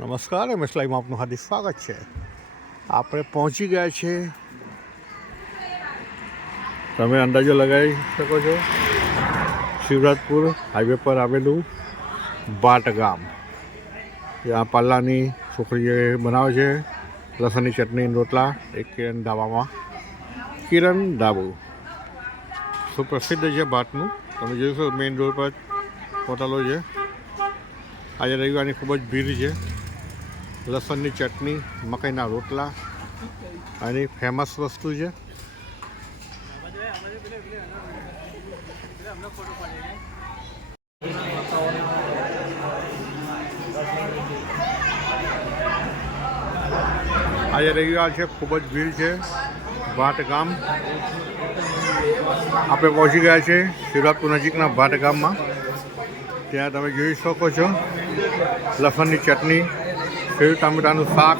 નમસ્કાર, એમ લાઈવમાં આપનું હાર્દિક સ્વાગત છે. આપણે પહોંચી ગયા છે તમે અંદાજો લગાવી શકો છો. શિવરાજપુર હાઈવે પર આવેલું બાટ ગામ. ત્યાં પાલ્લાની છોકરીએ બનાવે છે લસણની ચટણી, રોટલા, એક કિરણ ધાબામાં કિરણ ધાબુ સુપ્રસિદ્ધ છે બાટનું. તમે જોશો મેઇન રોડ પર હોટલો છે. આજે રવિવારની ખૂબ જ ભીડ છે. લસણની ચટણી, મકાઈના રોટલા અને ફેમસ વસ્તુ છે. આજે રવિવાર છે, ખૂબ જ ભીડ છે, ભાટગામ. આપણે પહોંચી ગયા છે શિવરાજપુર નજીકના ભાટગામમાં. ત્યાં તમે જોઈ શકો છો લસણની ચટણી સેવ ટામેટાનું શાક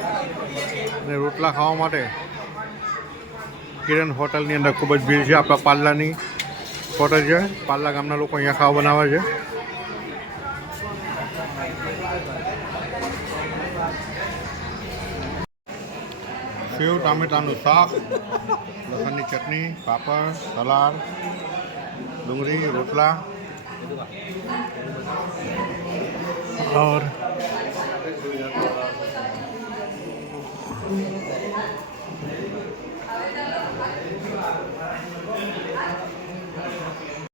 અને રોટલા ખાવા માટે કિરણ હોટલની અંદર ખૂબ જ ભીડ છે. આપણા પાલ્લાની હોટલ છે. પાલ્લા ગામના લોકો અહીંયા ખાવા બનાવે છે. સેવ, ટામેટાનું શાક, લસણની ચટણી, પાપડ, સલાડ, ડુંગળી, રોટલા. और